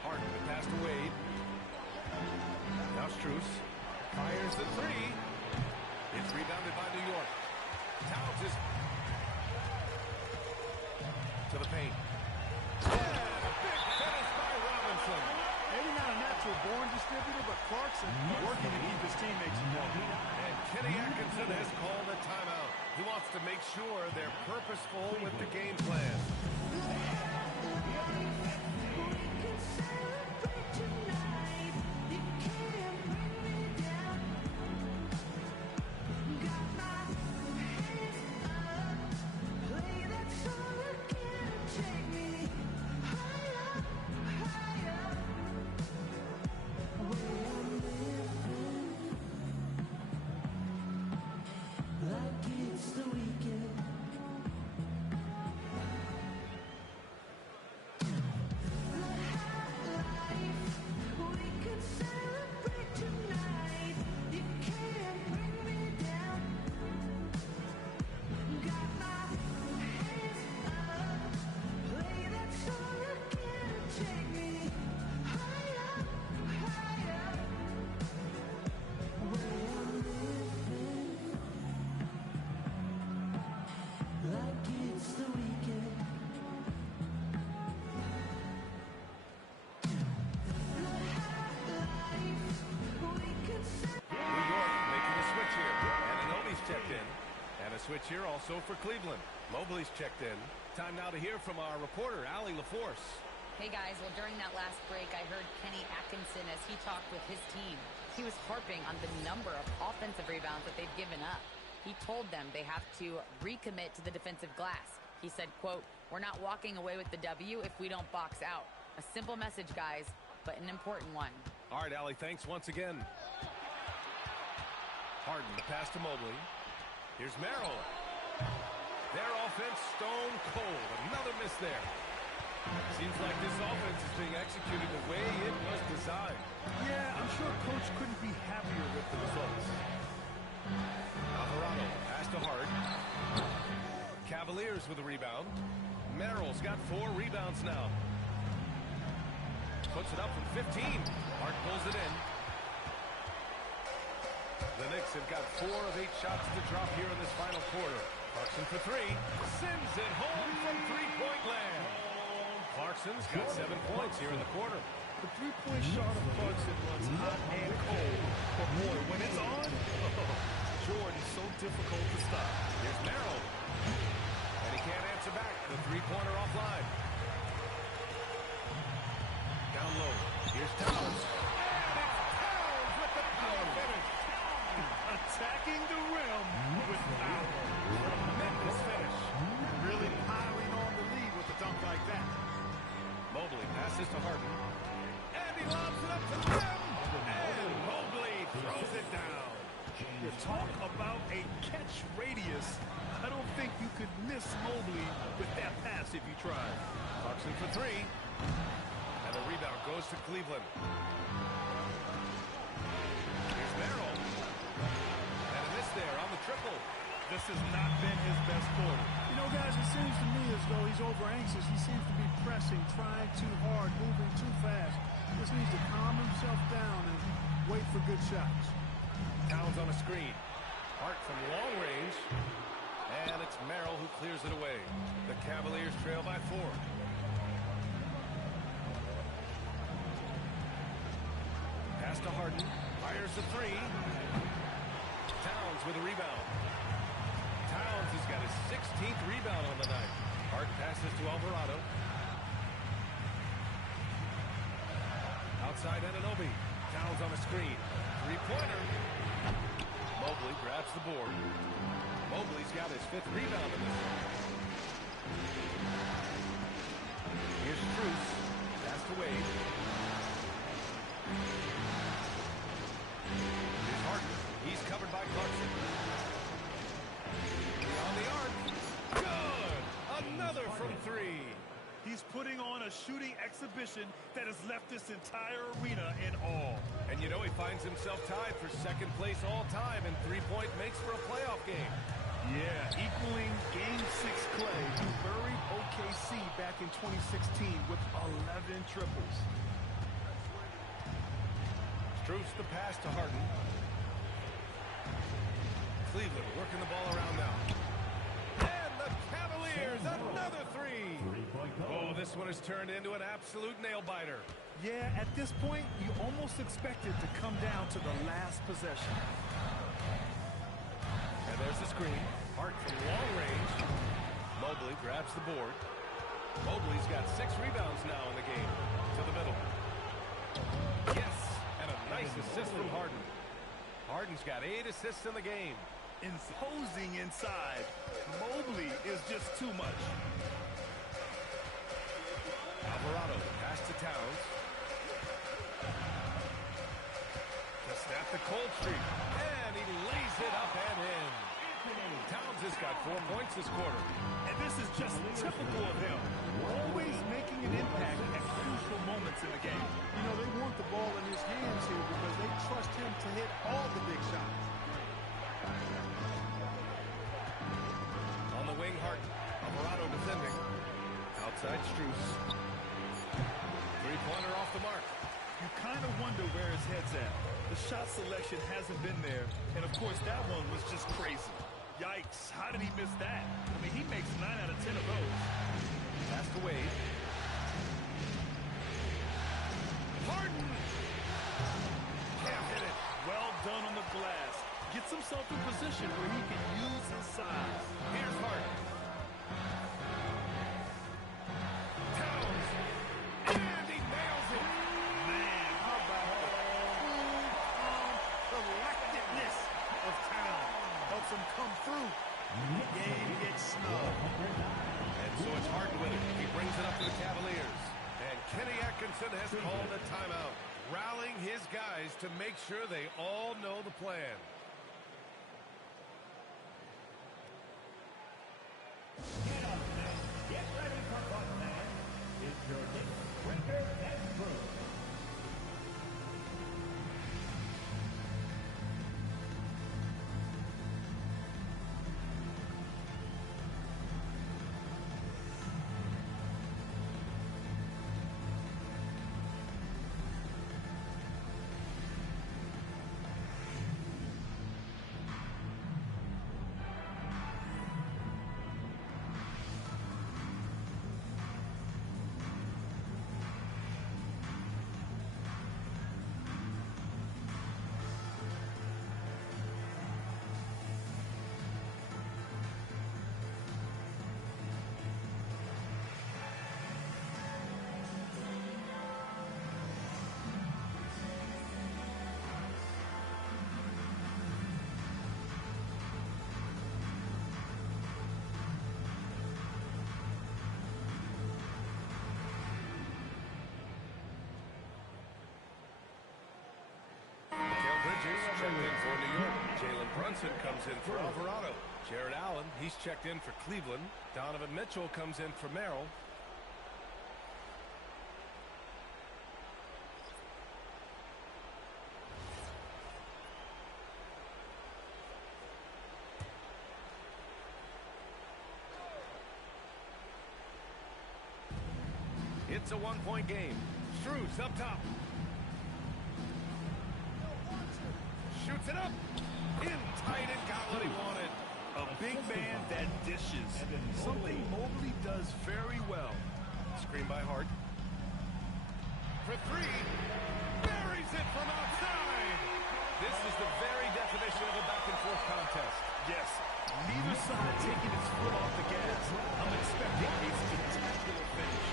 Harden to pass to Wade. Now Strus fires the 3. It's rebounded by New York. Towns is to the paint. Yeah, a big finish by Robinson. Maybe not a natural born distributor, but Clarkson working to keep his teammates involved. And Kenny Atkinson has called a timeout. He wants to make sure they're purposeful with the game plan. Switch here also for Cleveland. Mobley's checked in. Time now to hear from our reporter, Allie LaForce. Hey guys, well during that last break I heard Kenny Atkinson as he talked with his team. He was harping on the number of offensive rebounds that they've given up. He told them they have to recommit to the defensive glass. He said, quote, "We're not walking away with the W if we don't box out." A simple message, guys, but an important one. All right, Allie, thanks once again. Harden, the pass to Mobley. Here's Merrill. Their offense stone cold. Another miss there. Seems like this offense is being executed the way it was designed. Yeah, I'm sure Coach couldn't be happier with the results. Alvarado pass to Hart. Cavaliers with a rebound. Merrill's got 4 rebounds now. puts it up from 15. Hart pulls it in. The Knicks have got 4 of 8 shots to drop here in this final quarter. Clarkson for 3. Sends it home from three-point land. Clarkson's got 7 points here in the quarter. The three-point shot of Clarkson runs hot and cold. But boy, when it's on, Jordan's so difficult to stop. Here's Merrill. And he can't answer back. The three-pointer offline. Down low. Here's Towns. And it's Towns with the power finish. Attacking the rim with power. Tremendous finish. Really piling on the lead with a dunk like that. Mobley passes to Harden. And he lobs it up to the rim. And Mobley throws it down. You talk about a catch radius. I don't think you could miss Mobley with that pass if you tried. Clarkson for 3. And the rebound goes to Cleveland. Here's Merrill. And a miss there on the triple. This has not been his best quarter. You know, guys, it seems to me as though he's over anxious. He seems to be pressing, trying too hard, moving too fast. Just needs to calm himself down and wait for good shots. Towns on a screen. Hart from long range. And it's Merrill who clears it away. The Cavaliers trail by 4. Pass to Harden. Fires the 3. Towns with a rebound. Towns has got his 16th rebound on the night. Hart passes to Alvarado. Outside Anunoby. Towns on a screen. Three-pointer. Mobley grabs the board. Mobley's got his 5th rebound in this. Here's Strus. Pass to Wade. Here's Harden. He's covered by Clarkson. On the arc. Good! Another from 3. He's putting on a shooting exhibition that has left this entire arena in awe. And you know he finds himself tied for 2nd place all time in three-point makes for a playoff game. Yeah, equaling Game 6 Clay, who buried OKC back in 2016 with 11 triples. Strus the pass to Harden. Cleveland working the ball around now. And the Cavaliers, another 3. Oh, this one has turned into an absolute nail-biter. Yeah, at this point, you almost expect it to come down to the last possession. And there's the screen. Hart from long range. Mobley grabs the board. Mobley's got 6 rebounds now in the game. To the middle. Yes, and a nice assist from Harden. Harden's got 8 assists in the game. Imposing inside. Mobley is just too much. Alvarado pass to Towns. To snap the cold streak. And he lays it up and in. Towns has got 4 points this quarter. And this is just typical of him. Always making an impact at crucial moments in the game. You know, they want the ball in his hands here because they trust him to hit all the big shots. On the wing, Harden. Alvarado defending. Outside Strus. Three-pointer off the mark. You kind of wonder where his head's at. The shot selection hasn't been there. And, of course, that one was just crazy. Yikes. How did he miss that? I mean, he makes 9 out of 10 of those. Pass to Wade. Harden! Can't hit it. Well done on the glass. Gets himself in position where he can use his size. Here's Harden. Towns. And he nails it. Man, how about the cool, calm, collectedness of Towns. Helps him come through. The game gets snubbed. And so it's Harden with it. He brings it up to the Cavaliers. And Kenny Atkinson has called a timeout, rallying his guys to make sure they all know the plan. Get up, man. Get ready for fun, man. It's your Knicks Breaker and Brew. For New York, Jalen Brunson comes in for Alvarado. Jared Allen, he's checked in for Cleveland. Donovan Mitchell comes in for Merrill. It's a one-point game. Strus up top. Shoots it up. In tight and got what he wanted. A big man that dishes. Something Mobley does very well. Screen by Harden. For three. Buries it from outside. This is the very definition of a back-and-forth contest. Yes, neither side taking its foot off the gas. I'm expecting a spectacular finish.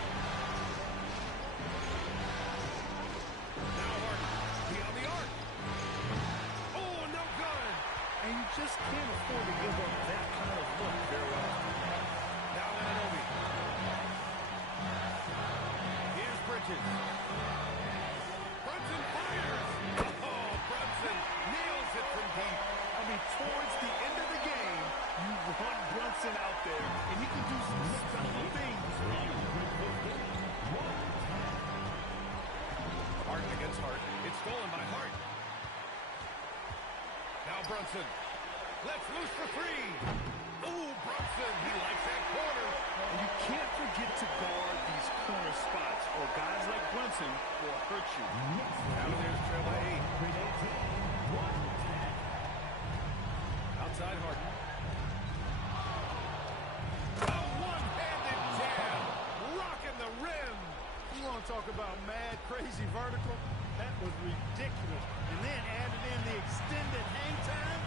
Now Harden. Beyond the arc. Oh, no good. And you just can't afford to give up that kind of look very often. Now Ananobi. Here's Bridges. Brunson fires. Oh, Brunson nails it from deep. I mean, towards the end of the game, you want Brunson out there, and he can do some special things. Harden against Harden. It's stolen by Harden. Now Brunson. Lets loose for three. Ooh, Brunson. He likes that corner. And you can't forget to guard these corner spots, or guys like Brunson will hurt you. Cavaliers trail by 8. Outside Harden. A one-handed jab. Rocking the rim. You want to talk about mad, crazy vertical? That was ridiculous. And then added in the extended hang time,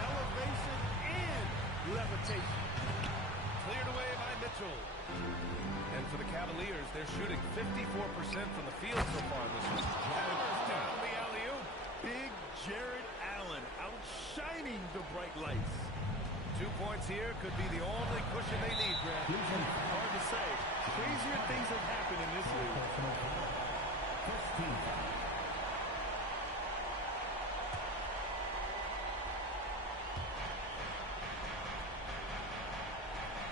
elevation, and levitation. Cleared away by Mitchell. And for the Cavaliers, they're shooting 54% from the field so far this week. Hammers down the alley-oop. Big Jared Allen outshining the bright lights. 2 points here could be the only cushion they need, Grant. Hard to say. Crazier things have happened in this league.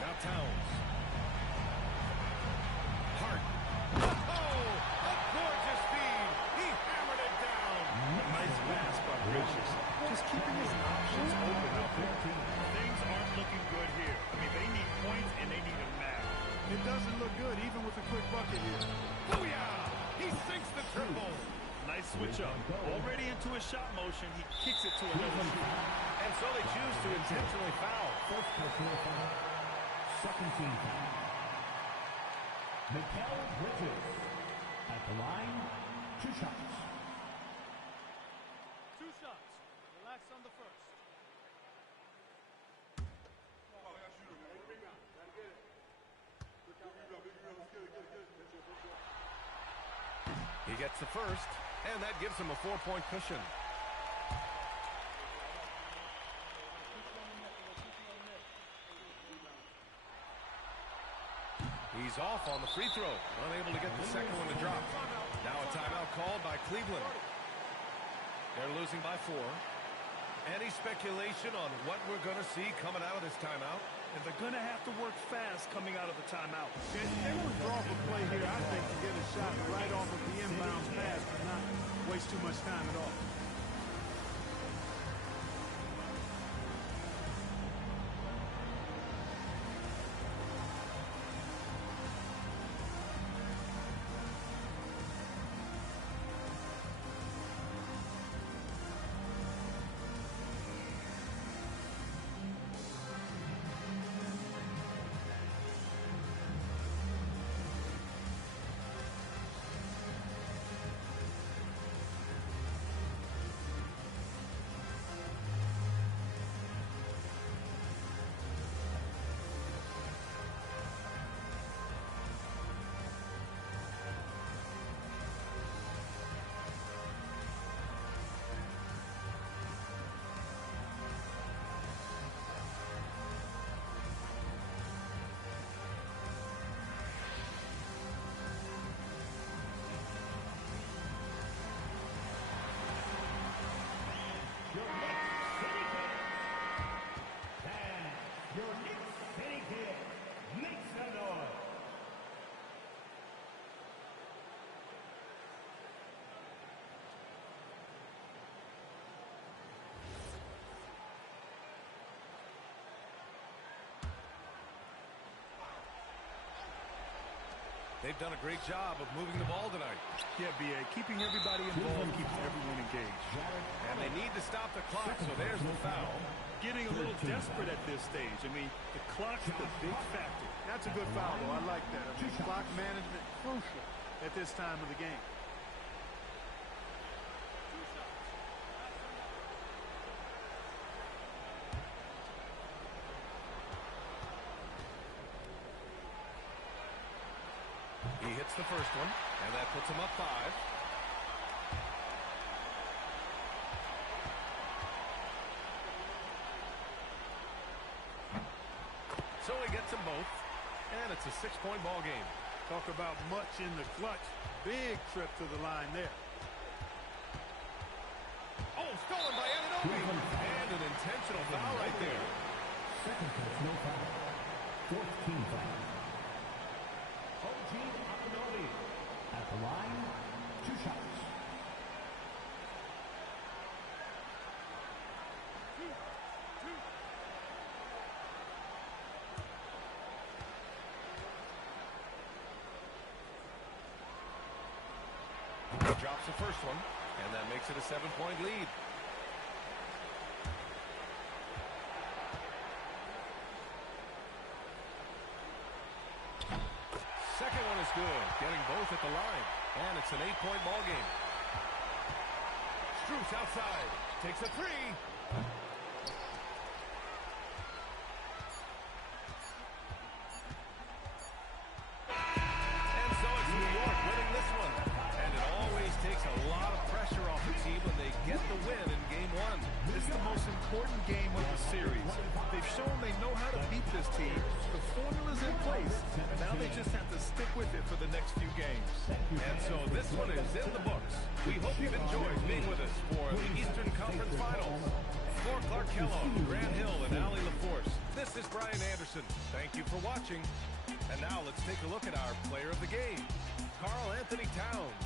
Now Towns. Harden. Oh, a gorgeous feed. He hammered it down. Nice pass by Bridges. Just keeping his options open out there. Things aren't looking good here. I mean, they need points and they need them now. It doesn't look good, even with a quick bucket here. Booyah! He sinks the triple. Nice switch up. Already into a shot motion, he kicks it to another shooter. And so they choose to intentionally foul. First personal foul. Second team foul. Mikal Bridges at the line. 2 shots. 2 shots. Relax on the first. He gets the first, and that gives him a 4-point cushion. He's off on the free throw, unable to get the second one to drop. Now a timeout called by Cleveland. They're losing by 4. Any speculation on what we're going to see coming out of this timeout? And they're going to have to work fast coming out of the timeout. They would draw up a play here, I think, to get a shot right off of the inbounds pass and not waste too much time at all. They've done a great job of moving the ball tonight. Yeah, B.A., keeping everybody involved keeps everyone engaged. And they need to stop the clock, so there's the foul. Getting a little desperate at this stage. I mean, the clock's the big factor. That's a good foul, though. I like that. I mean, clock management crucial at this time of the game. He hits the first one, and that puts him up 5. So he gets them both, and it's a 6-point ball game. Talk about much in the clutch. Big trip to the line there. Oh, stolen by Anunoby. And an intentional foul right there. Second personal foul. Fourth team foul. OG Anunoby at the line, 2 shots. He drops the first one, and that makes it a 7-point lead. Second one is good, getting both at the line, and it's an 8-point ball game. Strus outside, takes a 3. And so it's New York winning this one. And it always takes a lot of pressure off the team when they get the win in Game 1. This is the most important game of the series. They've shown they know how to beat this team. The formula's in place. Now they just have to stick with it for the next few games. And so this one is in the books. We hope you've enjoyed being with us for the Eastern Conference Finals. For Clark Kellogg, Grant Hill, and Allie LaForce, this is Brian Anderson. Thank you for watching. And now let's take a look at our player of the game, Karl-Anthony Towns.